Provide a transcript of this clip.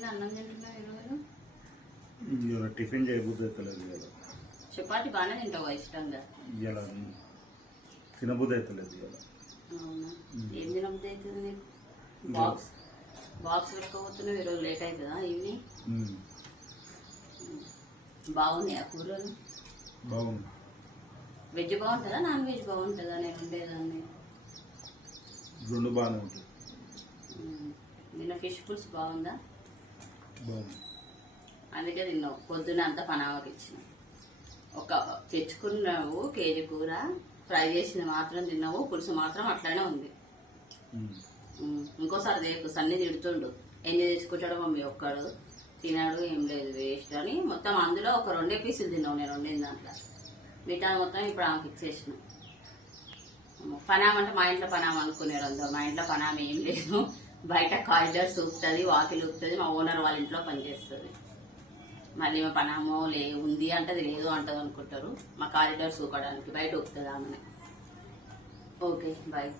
పొద్దున్న అన్నం తింటున్నావు ఈరోజు? ఇలా టిఫిన్ చేయబుద్ధి అవుతలేదు కదా. చపాతి బాగానే తింటావా ఇష్టంగా? ఇలా తినబుద్ధి అవుతలేదు కదా. అవునా? ఏం తినబుద్ధి అవుతుంది నీకు? బాక్స్ పెట్టుకోబోతున్నావు ఈరోజు లేట్ అవుతుందా ఈవినింగ్? బాగున్నాయి ఆ కూరలు? బాగుంది. వెజ్ బాగుంటుందా నాన్ వెజ్ బాగుంటుందా? నేను ఉండేదాన్ని రెండు బాగానే ఉంటుంది. నిన్న ఫిష్ పులుసు బాగుందా? బాగుంది. అందుకే తిన్నావు. పొద్దున్న అంతా పనామకి ఇచ్చిన. ఒక తెచ్చుకున్నావు కేజీ కూర, ఫ్రై చేసింది మాత్రం తిన్నావు, పులుసు మాత్రం అట్లానే ఉంది. ఇంకోసారి దేకు సన్ని తిడుతుండు, ఎన్ని తెచ్చుకుంటాడో మమ్మీ ఒక్కడు తినాడు, ఏం లేదు వేస్ట్ అని. మొత్తం అందులో ఒక 2 పీసులు తిన్నావు నేను వండిన దాంట్లో. మిగతా మొత్తం ఇప్పుడు ఆమెకి ఇచ్చేసిన. పనామ అంటే మా ఇంట్లో పనామ అనుకునేరు అందరూ. మా ఇంట్లో పనామ ఏం లేదు. బయట కారిడార్స్ ఊపుతుంది, వాకిలు ఊపుతుంది, మా ఓనర్ వాళ్ళ ఇంట్లో పనిచేస్తుంది. మళ్ళీ మా పనామో ఉంది అంటది, లేదు అంటది అనుకుంటారు. మా కారిడార్స్ ఊపడానికి బయట ఊపుతుంది ఆమెనే. Okay bye.